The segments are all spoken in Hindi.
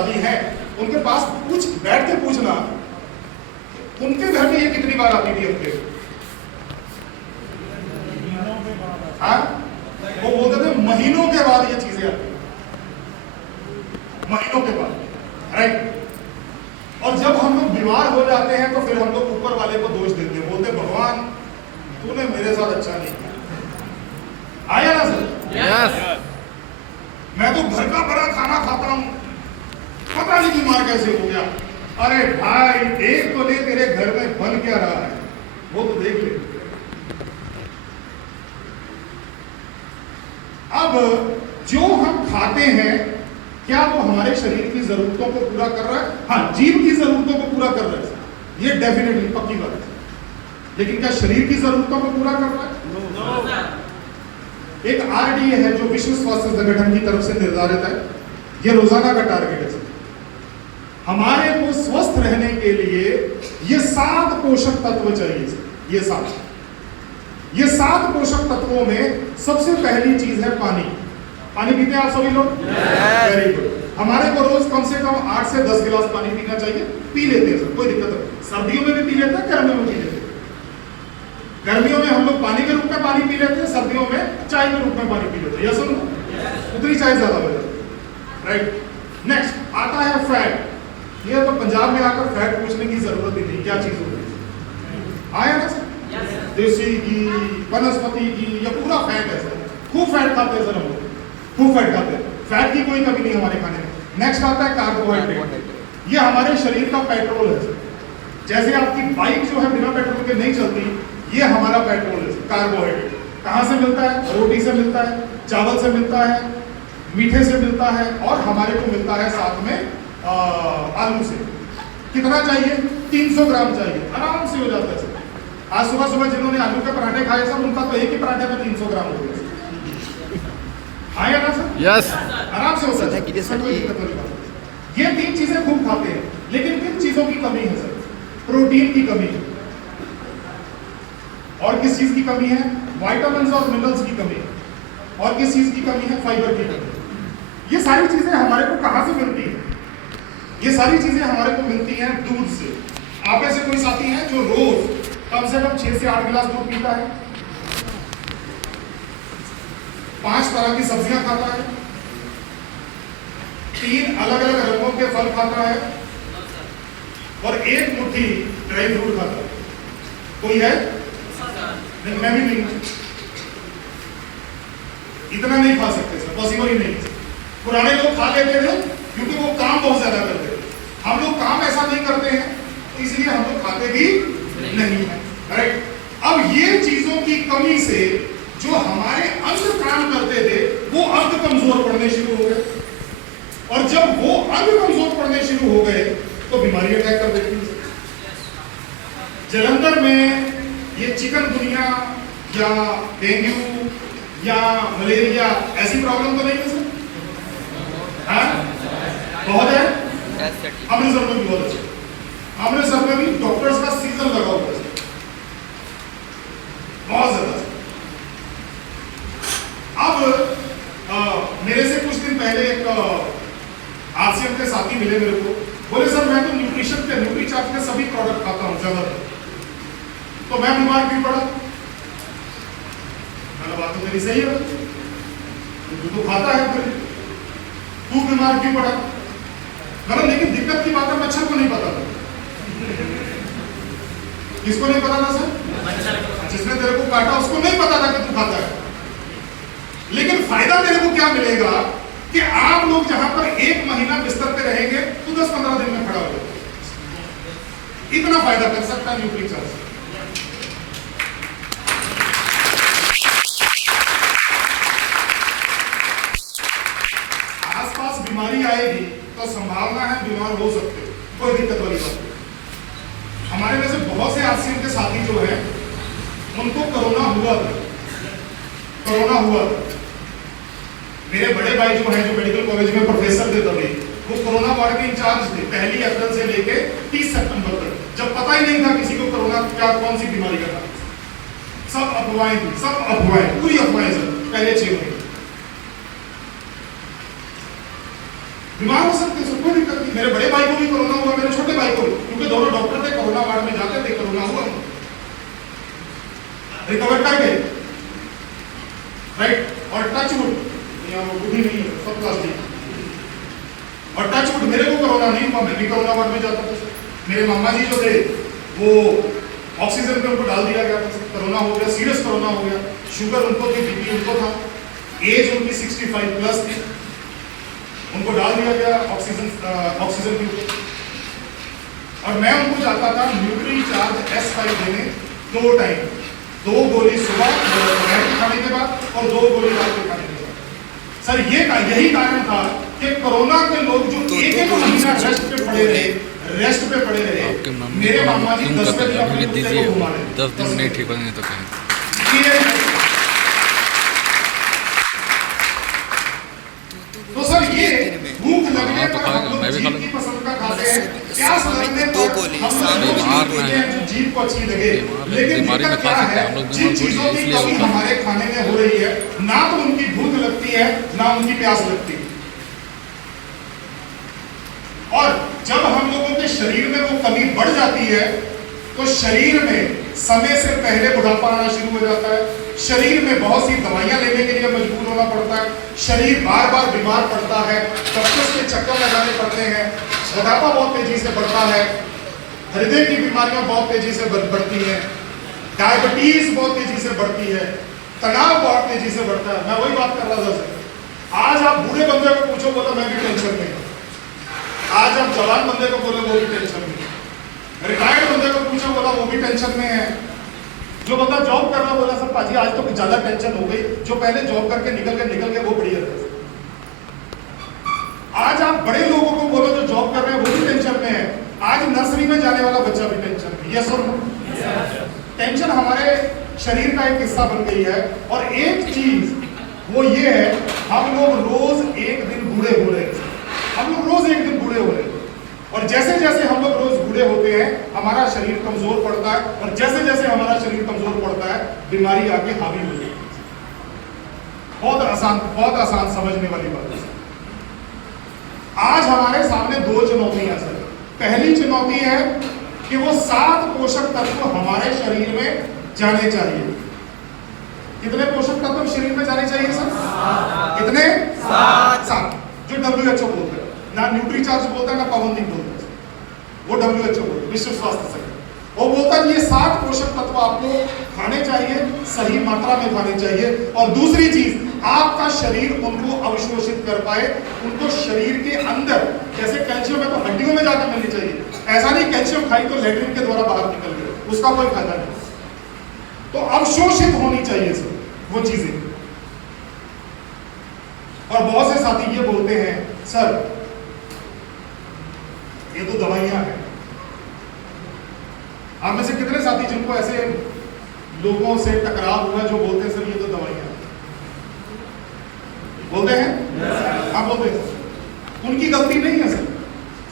दादी हैं, उनके पास बैठ के पूछना उनके घर में ये कितनी बार आती थी हफ्ते में। हाँ, वो बोलते थे महीनों के बाद ये चीजें आती, महीनों के बाद, राइट। और जब हम लोग बीमार हो जाते हैं तो फिर हम लोग ऊपर वाले को दोष देते हैं, बोलते भगवान तूने मेरे साथ अच्छा नहीं किया। आया ना सर? यस। मैं तो घर का बड़ा खाना खाता हूं, पता नहीं बीमार कैसे हो गया। अरे भाई देख तो ले तेरे घर में बन क्या रहा है, वो तो देख ले। अब जो हम खाते हैं क्या वो हमारे शरीर की जरूरतों को पूरा कर रहा है? हाँ, जीव की जरूरतों को पूरा कर रहा है, ये डेफिनेटली पक्की बात है। लेकिन क्या शरीर की जरूरतों को पूरा कर रहा है? एक RDA है जो विश्व स्वास्थ्य संगठन की तरफ से निर्धारित है, ये रोजाना का टारगेट है। हमारे को स्वस्थ रहने के लिए ये 7 पोषक तत्व चाहिए। ये 7 पोषक तत्वों में सबसे पहली चीज है पानी। पानी पीते हैं आप सभी लोग? Very good. हमारे को रोज कम से कम 8 से 10 गिलास पानी पीना चाहिए। पी लेते हैं सर, कोई दिक्कत नहीं। सर्दियों में भी पी लेते हैं, गर्मियों में पी लेते हैं। गर्मियों में हम लोग पानी के रूप में पानी पी लेते हैं, सर्दियों में चाय के रूप में पानी पी लेते हैं। यस सुनो, उतनी चाय ज्यादा बेहतर, राइट। नेक्स्ट आता है फैट। ये तो पंजाब में आकर फैट पूछने की जरूरत ही नहीं, क्या चीज होती है। आया ना सर? देसी घी, वनस्पति घी, ये पूरा फैट है सर। खूब फैट खाते हैं सर हम लोग, खूब फैट खाते हैं। फैट की कोई कमी नहीं हमारे खाने में। नेक्स्ट आता है कार्बोहाइड्रेट। ये हमारे शरीर का पेट्रोल है सर। जैसे आपकी बाइक जो है बिना पेट्रोल के नहीं चलती, ये हमारा पेट्रोल है। कार्बोहाइड्रेट कहाँ से मिलता है? रोटी से मिलता है, चावल से मिलता है, मीठे से मिलता है, और हमारे को मिलता है साथ में आलू से। कितना चाहिए? 300 ग्राम चाहिए, आराम से हो जाता है सर। आज सुबह सुबह जिन्होंने आलू के पराठे खाए सर, उनका तो एक ही पराठे में 300 ग्राम हो गया। आया ना सर? यस। आराम से होता है, कोई दिक्कत वाली बात नहीं। ये 3 चीजें खूब खाते हैं, लेकिन किन चीजों की कमी है सर? प्रोटीन की कमी है। और किस चीज की कमी है? विटामिन्स और मिनरल्स की कमी है। और किस चीज की कमी है? फाइबर की कमी। ये सारी चीजें हमारे को कहां से मिलती है? ये सारी चीजें हमारे को मिलती हैं दूध से। आप ऐसे कोई साथी हैं जो रोज कम से कम 6 से 8 गिलास दूध पीता है, 5 तरह की सब्जियां खाता है, 3 अलग अलग रंगों के फल खाता है, और 1 मुट्ठी ड्राई फ्रूट खाता है? कोई है? नहीं, मैं भी नहीं। इतना नहीं खा सकते सर, पॉसिबल ही नहीं। पुराने लोग खा लेते थे क्योंकि वो काम बहुत ज्यादा करते थे। हम लोग काम ऐसा नहीं करते हैं, तो इसलिए हम लोग खाते भी नहीं है, राइट। अब ये चीजों की कमी से जो हमारे अंग काम करते थे वो अंग कमजोर पड़ने शुरू हो गए, और जब वो अंग कमजोर पड़ने शुरू हो गए तो बीमारी अटैक कर देती है। जलंधर में ये चिकनगुनिया या डेंगू या मलेरिया ऐसी प्रॉब्लम तो नहीं है सर? हाँ, बहुत है। अमृतसर में भी बहुत अच्छा, अमृतसर में भी डॉक्टर्स का सीजन लगा हुआ है बहुत ज्यादा। अब मेरे से कुछ दिन पहले एक RCM के साथी मिले मेरे को, बोले सर मैं तो न्यूट्रिशन के न्यूट्रीचार्ज के सभी प्रोडक्ट खाता हूँ ज्यादातर, तो मैं बीमार क्यों पड़ा? मैंने बात तो मेरी सही है, तू खाता है फिर तू बीमार क्यों पड़ा? मतलब लेकिन दिक्कत की बात है मच्छर को नहीं पता था। किसको नहीं पता था सर? जिसने तेरे को काटा उसको नहीं पता था कि तू खाता है। लेकिन फायदा तेरे को क्या मिलेगा कि आप लोग जहां पर 1 महीना बिस्तर पे रहेंगे तो 10-15 दिन में खड़ा हो जाएगा। इतना फायदा कर सकता है न्यूट्रीचार्ज। आसपास बीमारी आएगी तो संभावना है बीमार हो सकते हो, कोई दिक्कत वाली बात नहीं। हमारे में से बहुत से RCM के साथी जो है उनको कोरोना हुआ था। मेरे बड़े भाई जो हैं, जो मेडिकल कॉलेज में प्रोफेसर थे तभी, वो कोरोना वार्ड के इंचार्ज थे 1 अप्रैल से लेके 30 सितंबर तक, जब पता ही नहीं था किसी को कोरोना क्या कौन सी बीमारी का था। सब अफवाहें थी, सब अफवाहें, पूरी अफवाहें सर, पहले 6 महीने। बीमार हो सकते हैं, कोई दिक्कत नहीं। मेरे बड़े भाई को भी कोरोना हुआ, मेरे छोटे भाई को भी, क्योंकि दोनों डॉक्टर थे, कोरोना वार्ड में जाते थे, कोरोना हुआ, रिकवर कर गए, राइट। और टच वुड, यहाँ वो बुद्धि नहीं है, सब प्लास्टिक, और टच वुड मेरे को कोरोना नहीं हुआ, मैं भी कोरोना वार्ड में जाता था। मेरे मामा जी जो थे वो ऑक्सीजन पे उनको डाल दिया गया, कोरोना हो गया, सीरियस कोरोना हो गया, शुगर उनको थी, बीपी उनको था, एज उनकी 65 प्लस थी, उनको डाल दिया गया ऑक्सीजन के ऊपर। और मैं उनको जाता था न्यूट्री चार्ज S5 देने 2 टाइम, 2 गोली सुबह खाने के बाद और 2 गोली रात को खाने के बाद। सर यही कारण था कि कोरोना के लोग जो एक महीना रेस्ट पे पड़े रहे, मेरे मामा जी 10 दिन अपने कुत्ते को घुमा रहे, 10 दिन नहीं ठीक होने तो कहें। तो सर ये भूख लगने पर हम लोग जीभ की पसंद का खाते हैं, प्यास लगने पर हम लोग जो जीभ को अच्छी लगे, लेकिन दिक्कत क्या है, जिन चीजों की कमी हमारे खाने में हो रही है, ना तो उनकी भूख लगती है, ना उनकी प्यास लगती है। और जब हम लोगों के शरीर में वो कमी बढ़ जाती है, तो शरीर में समय से पहले बुढ़ापा आना शुरू हो जाता है, शरीर में बहुत सी दवाइयां लेने के लिए मजबूर होना पड़ता है, शरीर बार बार बीमार पड़ता है, डॉक्टर्स के चक्कर लगाने पड़ते हैं, मोटापा बहुत तेजी से बढ़ता है, हृदय की बीमारियां बहुत तेजी से बढ़ती हैं, डायबिटीज बहुत तेजी से बढ़ती है, तनाव बहुत तेजी से बढ़ता है। मैं वही बात कर रहा था सर, आज आप बूढ़े बंदे को पूछो, बोला मैं भी टेंशन में, आज आप जवान बंदे को बोले वो भी टेंशन में, रिटायर्ड बंदे को पूछो, बोला वो भी टेंशन में है, जो बंदा जॉब कर रहा बोला सर पाजी आज तो कुछ ज्यादा टेंशन हो गई, जो पहले जॉब करके निकल के वो बढ़िया था। आज आप बड़े लोगों को बोलो जो जॉब कर रहे हैं वो भी टेंशन में है, आज नर्सरी में जाने वाला बच्चा भी टेंशन में। यस और नो? टेंशन हमारे शरीर का एक हिस्सा बन गई है। और एक चीज वो ये है, हम लोग रोज एक दिन बूढ़े हो रहे हैं, हम लोग रोज एक दिन बूढ़े हो रहे हैं, और जैसे जैसे हम लोग रोज बूढ़े होते हैं हमारा शरीर कमजोर पड़ता है, और जैसे जैसे हमारा शरीर कमजोर पड़ता है बीमारी आके हावी हो जाती है। बहुत आसान समझने वाली बात है। आज हमारे सामने 2 चुनौतियां सर। पहली चुनौती है कि वो 7 पोषक तत्व हमारे शरीर में जाने चाहिए। कितने पोषक तत्व शरीर में जाने चाहिए सर? कितने? 7। जो WHO बोलते हैं, ना न्यूट्री चार्ज बोलता है, ना पवनदीप बोलता है, वो WHO बोलता है, विश्व स्वास्थ्य संगठन। वो बोलता है ये 7 पोषक तत्व आपको खाने चाहिए, सही मात्रा में खाने चाहिए। और दूसरी चीज, आपका शरीर उनको अवशोषित कर पाए, उनको शरीर के अंदर, जैसे कैल्शियम है तो हड्डियों में जाकर मिलनी चाहिए, ऐसा नहीं कैल्शियम खाई तो लैट्रिन के द्वारा बाहर निकल गए, उसका कोई फायदा नहीं। तो अवशोषित होनी चाहिए सर वो चीजें। और बहुत से साथी ये बोलते हैं सर ये तो दवाइयां हैं। आप में से कितने साथी जिनको ऐसे लोगों से टकराव हुआ जो बोलते हैं सर ये तो दवाइयां बोलते हैं? yes. आप बोलते हैं, उनकी गलती नहीं है सर,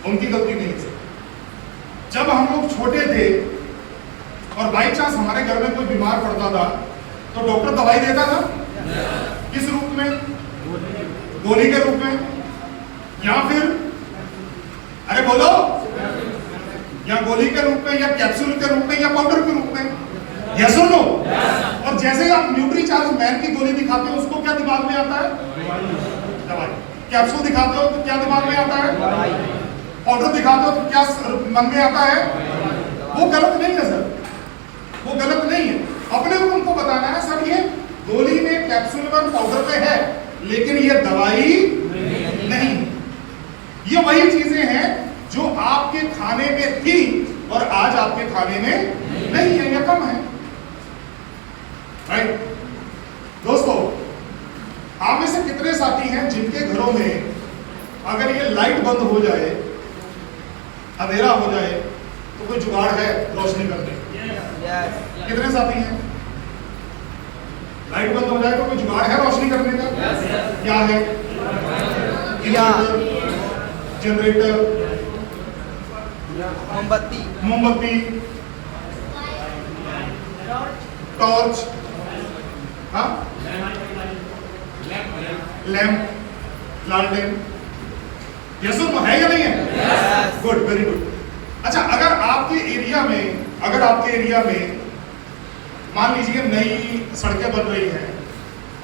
उनकी गलती नहीं है सर। जब हम लोग छोटे थे और बाई चांस हमारे घर में कोई बीमार पड़ता था तो डॉक्टर दवाई देता था yes. किस रूप में? गोली के रूप में, या फिर अरे बोलो, या गोली के रूप में, या कैप्सूल के रूप में, या पाउडर के रूप में। यस और नो? और जैसे आप न्यूट्री चार्ज मैन की गोली दिखाते हो उसको क्या दिमाग में आता है? दवाई। कैप्सूल दिखाते हो तो क्या दिमाग में आता है? पाउडर दिखाते हो तो क्या मन में आता है? वो गलत नहीं है सर, वो गलत नहीं है। अपने को उनको बताना है सर ये गोली में, कैप्सूल में, पाउडर में है, लेकिन ये दवाई नहीं। ये वही चीजें हैं जो आपके खाने में थी और आज आपके खाने में नहीं है या कम है, राइट? दोस्तों, आप में से कितने साथी हैं जिनके घरों में अगर ये लाइट बंद हो जाए, अंधेरा हो जाए, तो कोई जुगाड़ है रोशनी करने? कितने साथी हैं? लाइट बंद हो जाए तो कोई जुगाड़ है रोशनी करने का? क्या है? जनरेटर, मोमबत्ती, टॉर्च, हाँ, लैंप, लालटेन, यस और नो, है या नहीं है? Good, very good. अच्छा, अगर आपके एरिया में मान लीजिए नई सड़कें बन रही हैं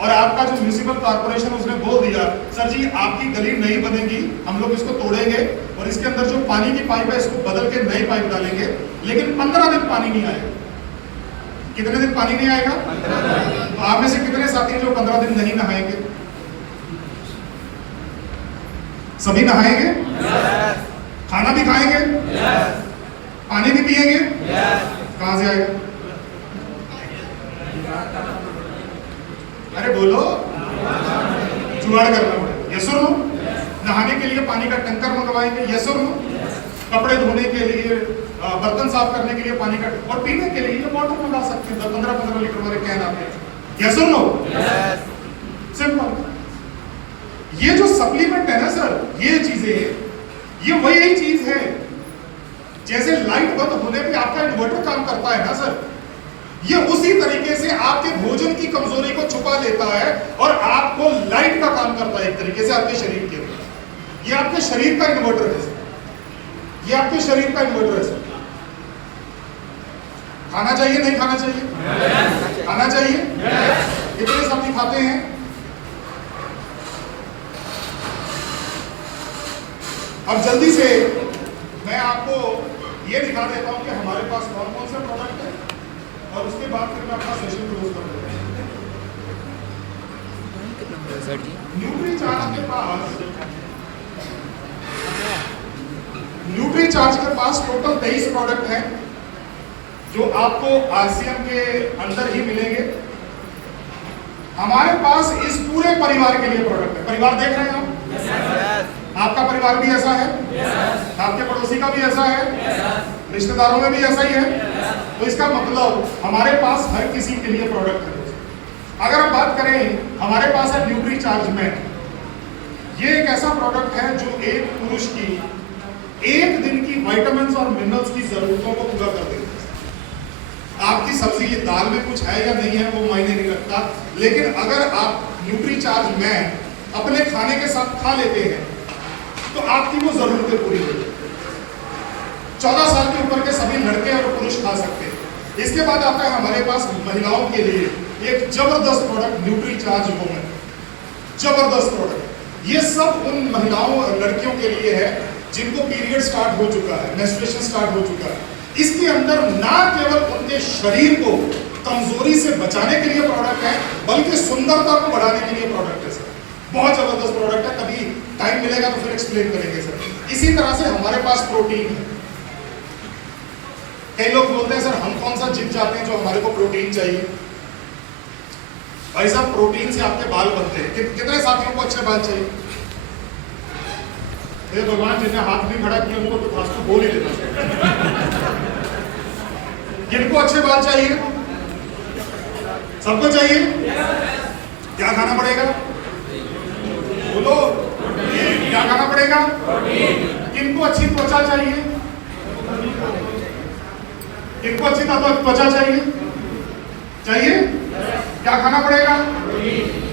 और आपका जो म्युनिसिपल कॉर्पोरेशन उसने बोल दिया सर जी आपकी गली नहीं बनेगी, हम लोग इसको तोड़ेंगे और इसके अंदर जो पानी की पाइप है इसको बदल के नई पाइप डालेंगे, लेकिन 15 दिन पानी नहीं आएगा। कितने दिन पानी नहीं आएगा? तो आप में से कितने साथी जो 15 दिन नहीं नहाएंगे? सभी नहाएंगे? खाना भी खाएंगे? पानी भी पिएंगे? कहां से आएगा? अरे बोलो, जुगाड़ करना पड़ेगा। यस और नो? नहाने के लिए पानी का टैंकर मंगवाएंगे? यस और नो? कपड़े धोने के लिए, बर्तन साफ करने के लिए पानी का, और पीने के लिए वाटर मंगा सकते हैं, 15-15 लीटर वाले कैन आते हैं। यस और नो? सिंपल। ये जो सप्लीमेंट है ना सर, ये चीजें, ये वही चीज है जैसे लाइट बंद होने पे आपका इन्वर्टर काम करता है ना सर, ये उसी तरीके से आपके भोजन की कमजोरी को छुपा लेता है और आपको लाइट का काम करता है एक तरीके से आपके शरीर के अंदर। ये आपके शरीर का इन्वर्टर है सर, ये आपके शरीर का इन्वर्टर है सर। खाना चाहिए नहीं खाना चाहिए? खाना चाहिए। कितने सब्जी खाते हैं? अब जल्दी से मैं आपको ये दिखा देता हूं कि हमारे पास कौन कौन से प्रोडक्ट है और उसके बाद फिर मैं अपना सेशन क्लोज कर दूंगा। न्यूट्रीचार्ज के पास टोटल 23 प्रोडक्ट हैं जो आपको आरसीएम के अंदर ही मिलेंगे। हमारे पास इस पूरे परिवार के लिए प्रोडक्ट है। परिवार देख रहे हैं आप? आपका परिवार भी ऐसा है? आपके पड़ोसी का भी ऐसा है? रिश्तेदारों में भी ऐसा ही है? तो इसका मतलब हमारे पास हर किसी के लिए प्रोडक्ट है। अगर हम बात करें, हमारे पास है न्यूट्रीचार्ज मैन। ये एक ऐसा प्रोडक्ट है जो एक पुरुष की एक दिन की विटामिन्स और मिनरल्स की जरूरतों को पूरा कर देता है। आपकी सब्जी ये दाल में कुछ है या नहीं है वो मायने नहीं रखता, लेकिन अगर आप न्यूट्रीचार्ज मैन अपने खाने के साथ खा लेते हैं तो आपकी वो जरूरतें पूरी हो जाती है। 14 साल के ऊपर के सभी लड़के और पुरुष खा सकते हैं। इसके बाद आता है हमारे पास महिलाओं के लिए एक जबरदस्त प्रोडक्ट न्यूट्रीचार्ज वुमेन। जबरदस्त प्रोडक्ट। ये सब उन महिलाओं और लड़कियों के लिए है जिनको पीरियड स्टार्ट हो चुका है, मेंस्ट्रुएशन स्टार्ट हो चुका है। इसके अंदर ना केवल उनके शरीर को कमजोरी से बचाने के लिए प्रोडक्ट है, बल्कि सुंदरता को बढ़ाने के लिए प्रोडक्ट है सर। बहुत जबरदस्त प्रोडक्ट है, कभी टाइम मिलेगा तो फिर एक्सप्लेन करेंगे सर। इसी तरह से हमारे पास प्रोटीन है। कई लोग बोलते हैं सर हम कौन सा जिम जाते हैं जो हमारे को प्रोटीन चाहिए। भाई साहब, प्रोटीन से आपके बाल बनते हैं। कितने साथियों को अच्छे बाल चाहिए? ये भगवान जिन्हें हाथ नहीं खड़ा किया उनको तो खास तो बोल ही देना। जिनको अच्छे बाल चाहिए, सबको चाहिए, क्या खाना पड़ेगा? बोलो, क्या खाना पड़ेगा? किनको अच्छी त्वचा चाहिए? किनको अच्छी त्वचा चाहिए? क्या खाना पड़ेगा?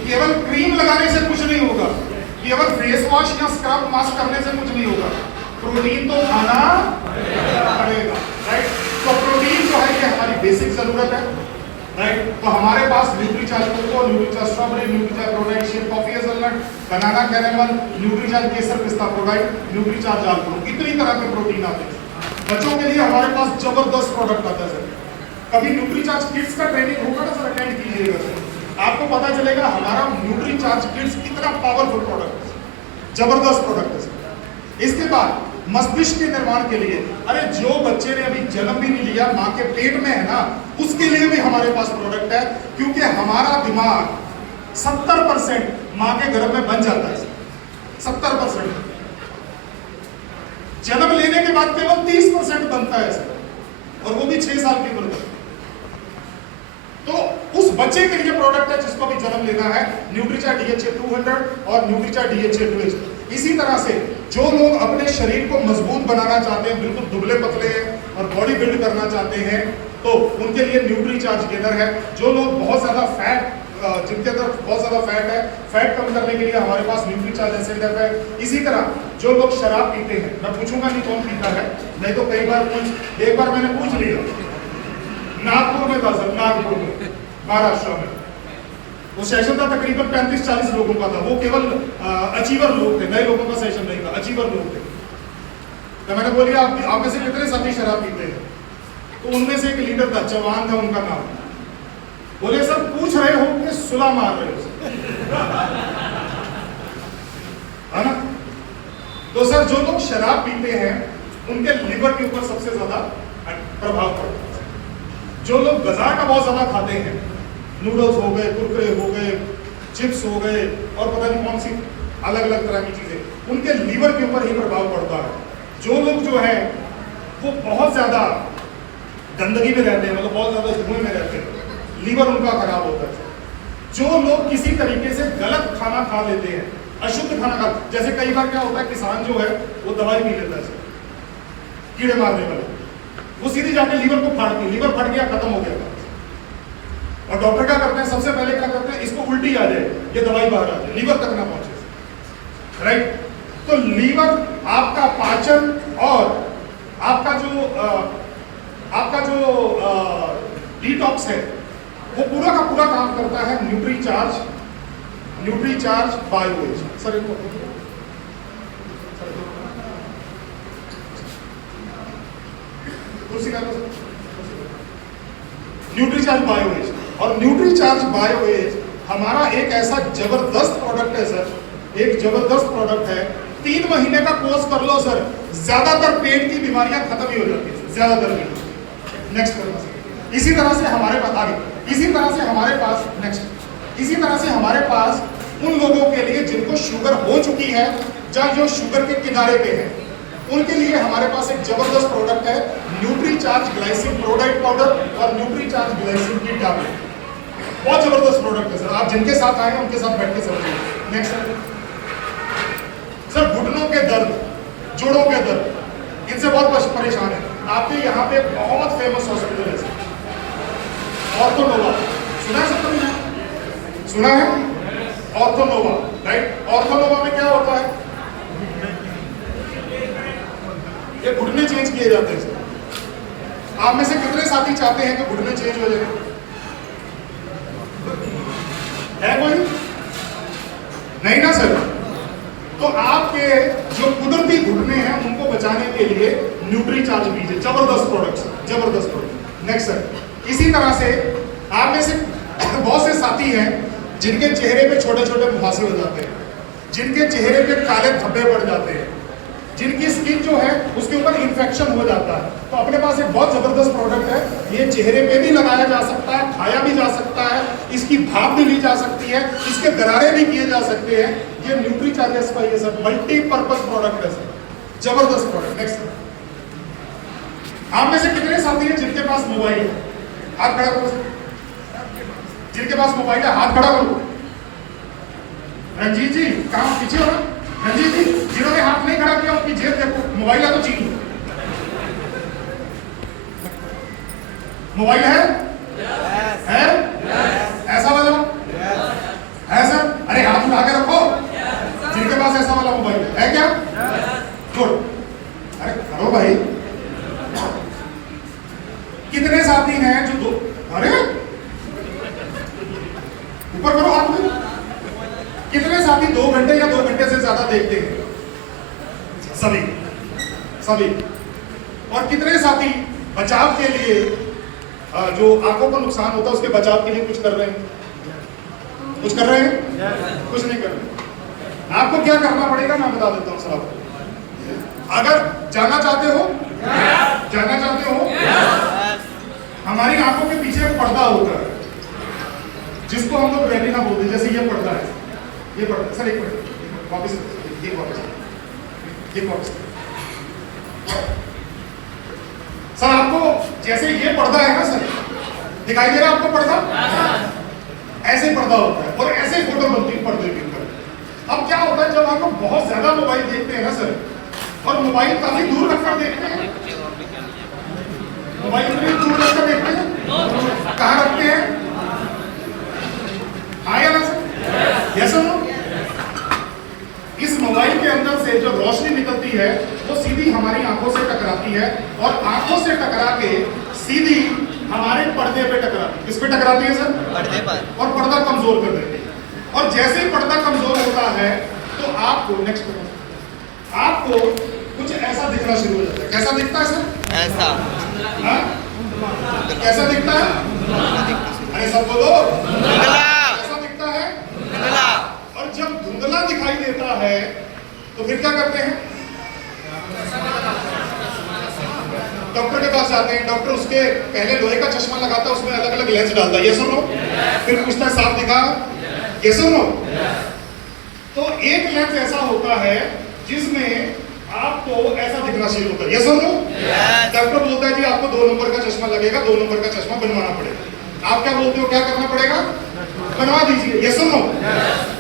केवल क्रीम लगाने से कुछ नहीं होगा, केवल फेस वॉश या स्क्रब मास्क करने से कुछ नहीं होगा। प्रोटीन तो खाना पड़ेगा, राइट? तो प्रोटीन जो है ये हमारी बेसिक जरूरत है, राइट? तो हमारे पास Nutricharge cocoa, Nutricharge strawberry, Nutricharge Prodiet shape coffee hazelnut, banana caramel, Nutricharge केसर पिस्ता प्रोडाइट, न्यूट्रीचार्ज आलमंड, इतनी तरह के प्रोटीन आते हैं। बच्चों के लिए हमारे पास जबरदस्त प्रोडक्ट आता है सर। कभी न्यूट्रीचार्ज किड्स का ट्रेनिंग होगा ना सर, अटेंड कीजिएगा सर, आपको पता चलेगा हमारा न्यूट्रीचार्ज किड्स कितना पावरफुल प्रोडक्ट है, जबरदस्त प्रोडक्ट है सर। इसके बाद मस्तिष्क के निर्माण के लिए, अरे जो बच्चे ने अभी जन्म भी नहीं लिया, माँ के पेट में है ना, उसके लिए भी हमारे पास प्रोडक्ट है, क्योंकि हमारा दिमाग 70% माँ के गर्भ में बन जाता है, 70%। जन्म लेने के बाद केवल 30% बनता है सर, और वो भी 6 साल की उम्र तक। तो उस बच्चे के लिए प्रोडक्ट है जिसको भी जन्म लेना है, न्यूट्रीचार्ज DHA 200 और न्यूट्रीचार्ज DHA 200। इसी तरह से जो लोग अपने शरीर को मजबूत बनाना चाहते हैं, बिल्कुल दुबले पतले हैं और बॉडी बिल्ड करना चाहते हैं, तो उनके लिए न्यूट्रीचार्ज गेनर है। जो लोग बहुत ज्यादा फैट, जिनके अंदर बहुत ज्यादा फैट है, फैट कम करने के लिए हमारे पास न्यूट्रीचार्ज एसिड है। इसी तरह जो लोग शराब पीते हैं, मैं पूछूंगा नहीं कौन पीता है, नहीं तो कई बार एक बार मैंने पूछ लिया, नागपुर में था सर, नागपुर में, महाराष्ट्र में। वो सेशन था तकरीबन 35-40 लोगों का था, वो केवल अचीवर लोग थे, नए लोगों का सेशन नहीं था, अचीवर लोग थे। तो मैंने बोली आप में से कितने साथी शराब पीते हैं? तो उनमें से एक लीडर था, जवान था उनका नाम। बोले सर पूछ रहे हो कि सुला मार रहे हो, है ना? तो सर जो लोग शराब पीते हैं उनके लिवर के ऊपर सबसे ज्यादा प्रभाव पड़ता है। जो लोग बाजार का बहुत ज्यादा खाते हैं, नूडल्स हो गए, कुरकुरे हो गए, चिप्स हो गए और पता नहीं कौन सी अलग अलग तरह की चीजें, उनके लीवर के ऊपर ही प्रभाव पड़ता है। जो लोग जो है वो बहुत ज्यादा गंदगी में रहते हैं, मतलब बहुत ज्यादा धुएं में रहते हैं, लीवर उनका खराब होता है। जो लोग किसी तरीके से गलत खाना खा लेते हैं, अशुद्ध खाना खा, जैसे कई बार क्या होता है, किसान जो है वो दवाई पी लेता है कीड़े मारने वाले, वो सीधी जाके लीवर को फाड़ती है, लीवर फट गया, खत्म हो गया। और डॉक्टर क्या करते हैं, सबसे पहले क्या करते हैं, इसको उल्टी आ जाए, ये दवाई बाहर आ जाए, लीवर तक ना पहुंचे, राइट? तो लीवर आपका पाचन और आपका जो डिटॉक्स है वो पूरा का पूरा काम करता है न्यूट्रीचार्ज बायोएज। सर इनको कुर्सी का न्यूट्रीचार्ज बायोएज, और न्यूट्रीचार्ज बायोएज हमारा एक ऐसा जबरदस्त प्रोडक्ट है सर, एक जबरदस्त प्रोडक्ट है। 3 महीने का कोर्स कर लो सर, ज्यादातर पेट की बीमारियां खत्म ही हो जाती है, ज्यादातर भी। नेक्स्ट करना सर। इसी तरह से हमारे पास आगे, इसी तरह से हमारे पास नेक्स्ट, इसी तरह से हमारे पास उन लोगों के लिए जिनको शुगर हो चुकी है या जो शुगर के किनारे पे है, उनके लिए हमारे पास एक जबरदस्त प्रोडक्ट है, न्यूट्रीचार्ज ग्लाइसिन प्रोडाइट पाउडर और न्यूट्रीचार्ज ग्लाइसिन की टैबलेट। बहुत जबरदस्त प्रोडक्ट है सर, आप जिनके साथ आए उनके साथ बैठ के समझिए। नेक्स्ट सर, घुटनों के दर्द, जोड़ों के दर्द, इनसे बहुत परेशान है। आपके यहाँ पे बहुत फेमस हॉस्पिटल है सर, ऑर्थोनोवा, सुना है सर कभी? सुना है ऑर्थोनोवा, राइट? ऑर्थोनोवा में क्या होता है, ये घुटने चेंज किए जाते हैं सर। आप में से कितने साथी चाहते हैं कि घुटने चेंज हो जाए? है कोई? नहीं ना सर? तो आपके जो कुदरती घुटने हैं उनको बचाने के लिए न्यूट्रीचार्ज बीज, जबरदस्त प्रोडक्ट, जबरदस्त प्रोडक्ट। नेक्स्ट सर, इसी तरह से आप में से बहुत से साथी हैं जिनके चेहरे पे छोटे छोटे मुहासे हो जाते हैं, जिनके चेहरे पे काले धब्बे पड़ जाते हैं, जिनकी स्किन जो है उसके ऊपर इन्फेक्शन हो जाता है। तो अपने पास एक बहुत जबरदस्त प्रोडक्ट है, ये चेहरे पे भी लगाया जा सकता है, खाया भी जा सकता है, इसकी भाप भी ली जा सकती है, इसके गरारे भी किए जा सकते हैं। ये न्यूट्रीचार्ज का ये सब मल्टीपर्पज प्रोडक्ट है सर, जबरदस्त प्रोडक्ट। नेक्स्ट, आप में से कितने साथी हैं जिनके पास मोबाइल है? हाथ खड़ा करो। जिनके पास मोबाइल है हाथ खड़ा करो। रंजीत जी कहाँ पीछे हो? रंजीत जी, जिन्होंने हाथ नहीं खड़ा किया उनकी जेब देखो, मोबाइल है तो छीन लो। मोबाइल है? है? ऐसा वाला है सर? अरे हाथ उठा के रखो जिनके पास ऐसा वाला मोबाइल है क्या? गुड, अरे करो भाई। कितने साथी हैं जो दो, अरे ऊपर करो हाथ में। कितने साथी 2 घंटे या 2 घंटे से ज्यादा देखते हैं? सभी, सभी। और कितने साथी बचाव के लिए, जो आंखों को नुकसान होता है उसके बचाव के लिए कुछ कर रहे हैं? कुछ कर रहे हैं? कुछ नहीं कर रहे। आपको क्या करना पड़ेगा मैं बता देता हूँ सर आपको। अगर जानना चाहते हो, जानना चाहते हो, हमारी आंखों के पीछे एक पर्दा होता है जिसको हम लोग रेटिना बोलते हैं। जैसे ये पर्दा है, ये पर्दा सर, एक मिनट वापस, ये वापस सर, आपको जैसे ये पर्दा है ना सर, दिखाई दे रहा है आपको पर्दा? ऐसे पर्दा होता है और ऐसे फोटो बनती है पर्दे के ऊपर। अब क्या होता है, जब हम लोग बहुत ज्यादा मोबाइल देखते हैं ना सर, और मोबाइल काफी दूर रखकर देखते हैं, मोबाइल इतनी दूर रखकर देखते हैं, कहाँ रखते हैं? हाँ या ना सर? यस और नो? इस मोबाइल के अंदर से जो रोशनी निकलती है वो सीधी हमारी आंखों से टकराती है और आंखों से टकरा के सीधी हमारे पर्दे पे टकराती है। किस पे टकराती है सर? पर्दे पर। और पर्दा कमजोर कर देती है। और जैसे ही पर्दा कमजोर होता है तो आपको आपको कुछ ऐसा दिखना शुरू हो जाता है। कैसा दिखता है सर? ऐसा। हाँ? कैसा दिखता है? अरे सब बोलो। धुंधला। कैसा दिखता है? धुंधला। और जब धुंधला दिखाई देता है तो फिर क्या करते हैं? डॉक्टर के पास जाते हैं। डॉक्टर उसके पहले लोहे का चश्मा लगाता है, उसमें अलग अलग लेंस डालता है। ये सुनो, फिर पूछता है साफ दिखा? ये सुनो। तो एक लेंस ऐसा होता है जिसमें आपको ऐसा दिखना शुरू होता है। ये सुनो, डॉक्टर बोलता है जी आपको 2 नंबर का चश्मा लगेगा, 2 नंबर का चश्मा बनवाना पड़ेगा। आप क्या बोलते हो, क्या करना पड़ेगा? बनवा दीजिए। ये सुनो,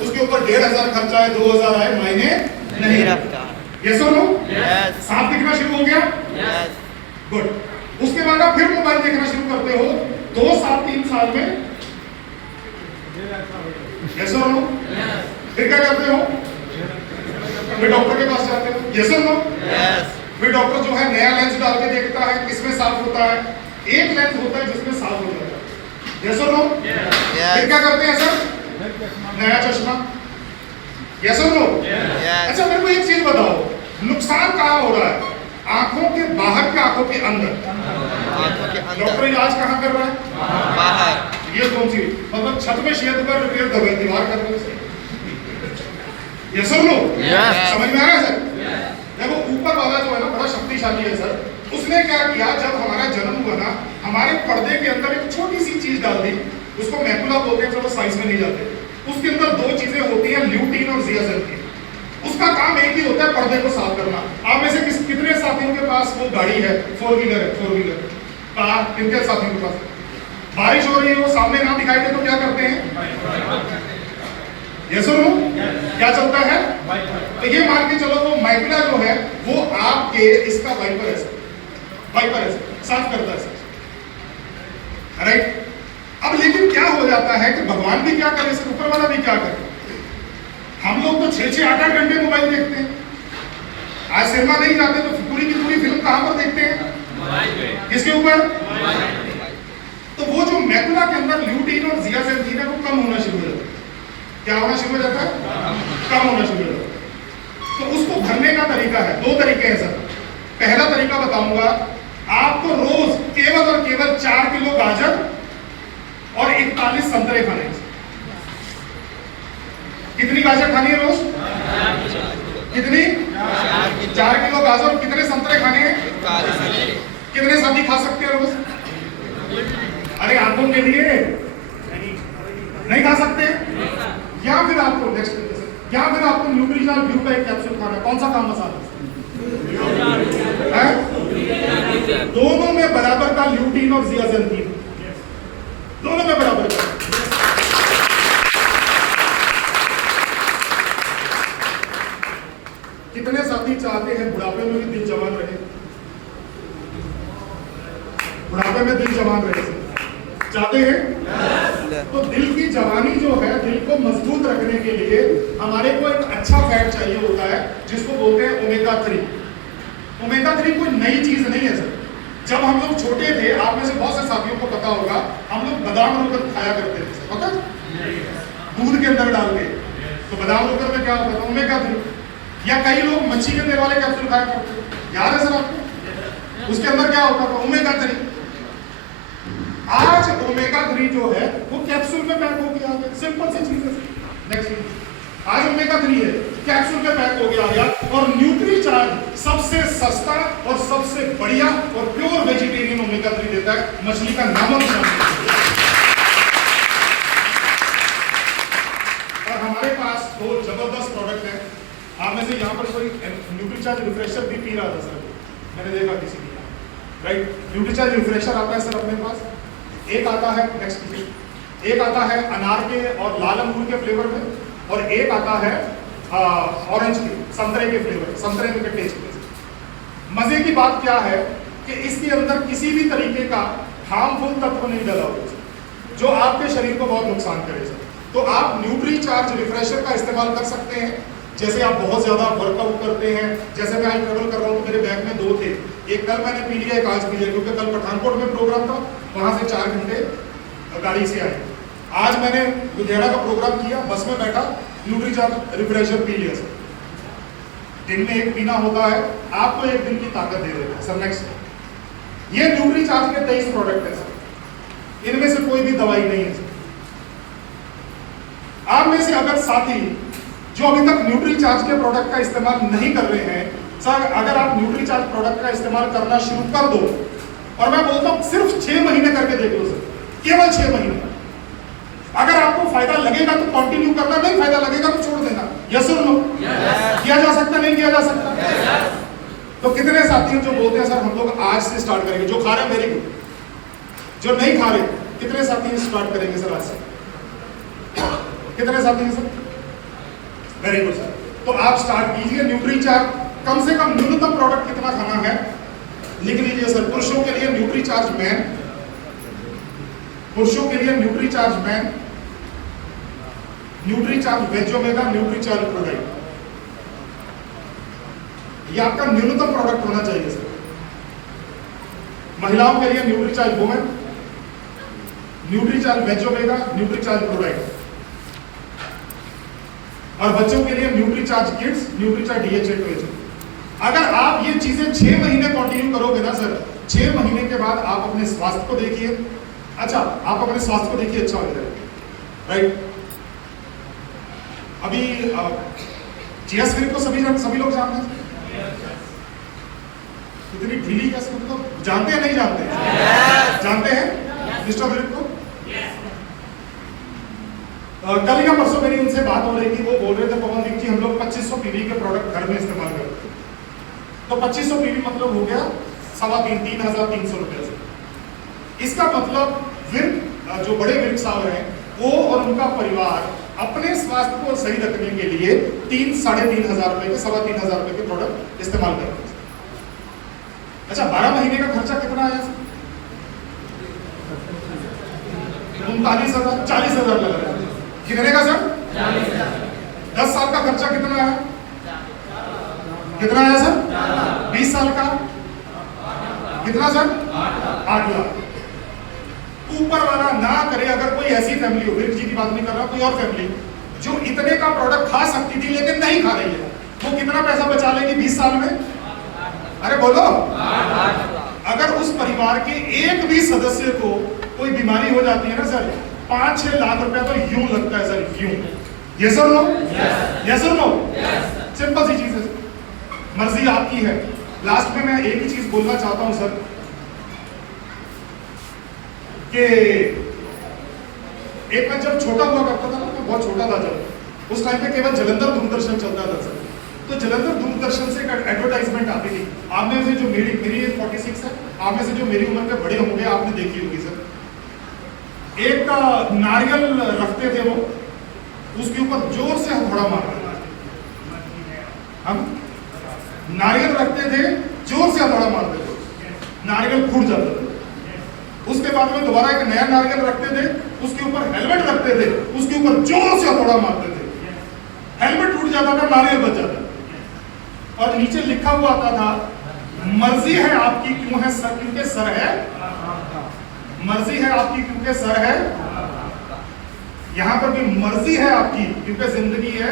उसके ऊपर 1500 खर्चा है, 2000 है, मायने नहीं रखता। ये सुनो, साफ दिखना शुरू हो गया। गुड। उसके बाद आप फिर मोबाइल देखना शुरू करते हो 2 साल 3 साल में। यस और नो? फिर क्या करते हो? फिर डॉक्टर के पास जाते हो। यस और नो? फिर डॉक्टर जो है नया लेंस डाल के देखता है किसमें साफ होता है। एक लेंस होता है जिसमें साफ हो जाता है। यस और नो? फिर क्या करते हैं सर? नया चश्मा। यस और नो? अच्छा मेरे को एक चीज बताओ, नुकसान कहाँ हो रहा है? आंखों के बाहर के आंखों के अंदर। डॉक्टर इलाज कहाँ कर रहा है? बाहर। ये कौन सी, मतलब छत में शेड पर रिपेयर दबे दीवार कर रहे हैं। ये सब लोग समझ में आ रहा है सर? देखो ऊपर वाला जो है ना बड़ा शक्तिशाली है सर। उसने क्या किया, जब हमारा जन्म हुआ ना, हमारे पर्दे के अंदर एक छोटी सी चीज डाल दी, उसको मैकुला बोलते हैं, चलो साइंस में नहीं जाते। उसके अंदर 2 चीजें होती हैं, ल्यूटीन और जियासेंटिन। उसका काम एक ही होता है, पर्दे को साफ करना। आप में से कितने साथियों के पास वो गाड़ी है, 4 व्हीलर है, 4 व्हीलर कार? कितने साथियों के पास? बारिश हो रही है, वो सामने ना दिखाई दे तो क्या करते हैं? ये सुनो, क्या चलता है? तो ये मान के चलो वो माइक्रा जो है वो आपके इसका वाइपर है सर, वाइपर है सर, साफ करता है सर। राइट? अब लेकिन क्या हो जाता है कि भगवान भी क्या करे, इसके ऊपर वाला भी क्या करे। हम लोग तो 6-6, 8-8 घंटे मोबाइल देखते हैं। आज सिनेमा नहीं जाते तो पूरी की पूरी फिल्म कहां पर देखते हैं? किसके ऊपर? तो वो जो मैकुला के अंदर ल्यूटीन और जियासेंटिन है वो कम होना शुरू हो जाता है। क्या होना शुरू हो जाता है? कम होना शुरू हो जाता है। तो उसको भरने का तरीका है, 2 तरीके हैं सर। पहला तरीका बताऊंगा आपको, रोज केवल और केवल 4 किलो गाजर और 41 संतरे खाने हैं। कितनी गाजर खानी है रोज? कितनी? 4 किलो गाजर और कितने संतरे खाने हैं? कितने साथी खा सकते हैं रोज? अरे आंखों के लिए नहीं खा सकते। या फिर आपको नेक्स्ट, या फिर आपको न्यूट्रीजॉल ब्लू का एक कैप्सूल खाना है। कौन सा काम मसाला है? दोनों में बराबर का ल्यूटीन और जियासेंटिन, दोनों में बराबर का। कितने साथी चाहते हैं बुढ़ापे में भी दिल जवान रहे? बुढ़ापे में दिल जवान रहे चाहते हैं? तो दिल की जवानी जो है, दिल को मजबूत रखने के लिए हमारे को एक अच्छा फैट चाहिए होता है जिसको बोलते हैं ओमेगा 3। ओमेगा 3 कोई नई चीज नहीं है सर। जब हम लोग छोटे थे, आप में से बहुत से साथियों को पता होगा, हम लोग बादाम रोगन खाया करते थे सर, पता? दूध के अंदर डाल के। तो बादाम रोगन में क्या होता था? ओमेगा 3। या कई लोग मच्छी के तेल वाले कैप्सूल खाया करते थे, याद है सर आपको? उसके अंदर क्या होता था? ओमेगा 3। आज ओमेगा 3 जो है वो कैप्सूल में पैक हो गया है। सिंपल सी चीज है। नेक्स्ट, आज ओमेगा 3 है, कैप्सूल में पैक हो गया। और न्यूट्रीचार्ज सबसे सस्ता और सबसे बढ़िया और प्योर वेजिटेरियन ओमेगा 3 देता है, मछली का नामक शामिल। और हमारे पास 2 जबरदस्त प्रोडक्ट है। आप में से यहाँ पर कोई न्यूट्रीचार्ज रिफ्रेशर भी पी रहा था सर, मैंने देखा किसी की, राइट? न्यूट्रीचार्ज रिफ्रेशर आता है सर अपने पास। एक आता है, नेक्स्ट, एक आता है अनार के और लाल अंगूर के फ्लेवर में, और एक आता है ऑरेंज के, संतरे के फ्लेवर, संतरे के टेस्ट में। मजे की बात क्या है कि इसके अंदर किसी भी तरीके का हार्मफुल तत्व नहीं डाला हुआ जो आपके शरीर को बहुत नुकसान करे सर। तो आप न्यूट्रीचार्ज रिफ्रेशर का इस्तेमाल कर सकते हैं। जैसे आप बहुत ज्यादा वर्कआउट करते हैं, जैसे मैं आज ट्रेवल कर रहा हूँ तो मेरे बैग में 2 थे, एक कल मैंने पी लिया, एक आज पी लिया, क्योंकि कल पठानकोट में प्रोग्राम था, वहां से 4 घंटे गाड़ी से आए। आज मैंने लुधियाना का प्रोग्राम किया, बस में बैठा, न्यूट्रीचार्ज रिफ्रेशर पी लिया सर। दिन में 1 पीना होता है, आपको 1 दिन की ताकत दे देगा सर। नेक्स्ट, ये न्यूट्रीचार्ज के 23 प्रोडक्ट है सर, इनमें से कोई भी दवाई नहीं है सर। आप में से अगर साथी जो अभी तक न्यूट्रीचार्ज के प्रोडक्ट का इस्तेमाल नहीं कर रहे हैं सर, अगर आप न्यूट्रीचार्ज प्रोडक्ट का इस्तेमाल करना शुरू कर दो, और मैं बोलता हूं सिर्फ 6 महीने करके देख लो सर, केवल 6 महीने। अगर आपको फायदा लगेगा तो कंटिन्यू करना, नहीं फायदा लगेगा तो छोड़ देना। यस और नो? किया जा सकता, नहीं किया जा सकता? तो कितने साथी हैं जो बोलते हैं सर हम लोग आज से स्टार्ट करेंगे, जो खा रहे हैं वेरी गुड, जो नहीं खा रहे कितने साथी स्टार्ट करेंगे सर आज से? कितने साथी हैं सर? Very good sir. तो आप स्टार्ट कीजिए। न्यूट्रीचार्ज कम से कम न्यूनतम प्रोडक्ट कितना खाना है लिख लीजिए सर। पुरुषों के लिए न्यूट्रीचार्ज मैन, पुरुषों के लिए Nutricharge man, Nutricharge veg omega, Nutricharge product, ये आपका न्यूनतम प्रोडक्ट होना चाहिए सर। महिलाओं के लिए Nutricharge women, Nutricharge veg omega, Nutricharge product, और बच्चों के लिए न्यूट्रीचार्ज किड्स, न्यूट्रीचार्ज DHA। अगर आप ये चीजें 6 महीने कंटिन्यू करोगे ना सर, 6 महीने के बाद आप अपने स्वास्थ्य को देखिए, अच्छा आप अपने स्वास्थ्य को देखिए, अच्छा हो जाएगा, राइट। अभी चिया सीड्स को सभी लोग जानते हैं, इतनी ढीली कैसे, मतलब जानते हैं नहीं जानते हैं? जानते हैं मिस्टर सीड्स को? कल या परसों मेरी उनसे बात हो रही थी, वो बोल रहे थे पवन दीप जी हम लोग 2500 पीवी के प्रोडक्ट घर में इस्तेमाल करते हैं। तो 2500 पीवी मतलब हो गया 3,500 रुपए से। इसका मतलब विर्क जो बड़े विर्क साहब हैं वो और उनका परिवार अपने स्वास्थ्य को सही रखने के लिए 3,500 रुपए के 3,500 रुपए के प्रोडक्ट इस्तेमाल करते हैं। अच्छा 12 महीने का खर्चा कितना आया? 39,000, 40,000 लग रहा है। कितने का सर? 10 साल का खर्चा कितना है? कितना है सर? 20 साल का कितना सर? 8 लाख। ऊपर वाला ना करे, अगर कोई ऐसी फैमिली हो, वीर जी की बात नहीं कर रहा, कोई और फैमिली जो इतने का प्रोडक्ट खा सकती थी लेकिन नहीं खा रही है, वो कितना पैसा बचा लेगी 20 साल में? अरे बोलो। अगर उस परिवार के एक भी सदस्य को कोई बीमारी हो जाती है ना सर, 5-6 लाख रुपया तो यूं लगता है सर, यूं। यस और नो? यस और नो? सिंपल सी चीज है, मर्जी आपकी है। लास्ट में मैं एक ही चीज बोलना चाहता हूं सर कि एक मैं जब छोटा हुआ करता था ना, मैं बहुत छोटा था जब, उस टाइम पे केवल जलंधर दूरदर्शन चलता था सर। तो जलंधर दूरदर्शन से एक एडवर्टाइजमेंट आती थी। आप में से जो मेरी एज 46 है, आप में से जो मेरी उम्र के बड़े होंगे आपने देखी होगी सर। एक नारियल रखते थे वो, उसके ऊपर जोर से हथौड़ा मारते थे। हम नारियल रखते थे, जोर से हथौड़ा मारते थे, नारियल फूट जाता था। उसके बाद में दोबारा एक नया नारियल रखते थे, उसके ऊपर हेलमेट रखते थे, उसके ऊपर जोर से हथौड़ा मारते थे, हेलमेट टूट जाता था, नारियल बच जाता। और नीचे लिखा हुआ आता था मर्जी है आपकी क्यों है सर, क्योंकि सर है, मर्जी है आपकी क्योंकि सर है। यहां पर भी मर्जी है आपकी क्योंकि जिंदगी है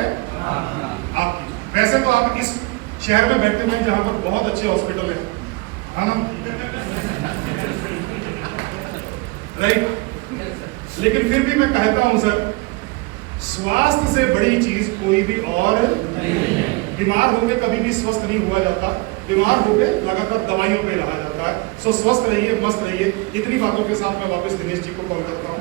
आपकी। वैसे तो आप इस शहर में बैठे हुए हैं जहां पर बहुत अच्छे हॉस्पिटल है ना, राइट। लेकिन फिर भी मैं कहता हूं सर, स्वास्थ्य से बड़ी चीज कोई भी और नहीं। बीमार होके कभी भी स्वस्थ नहीं हुआ जाता, बीमार होके लगातार दवाइयों पे रहा जाता है। सो स्वस्थ रहिए, मस्त रहिए। इतनी बातों के साथ मैं वापस दिनेश जी को कॉल करता हूँ।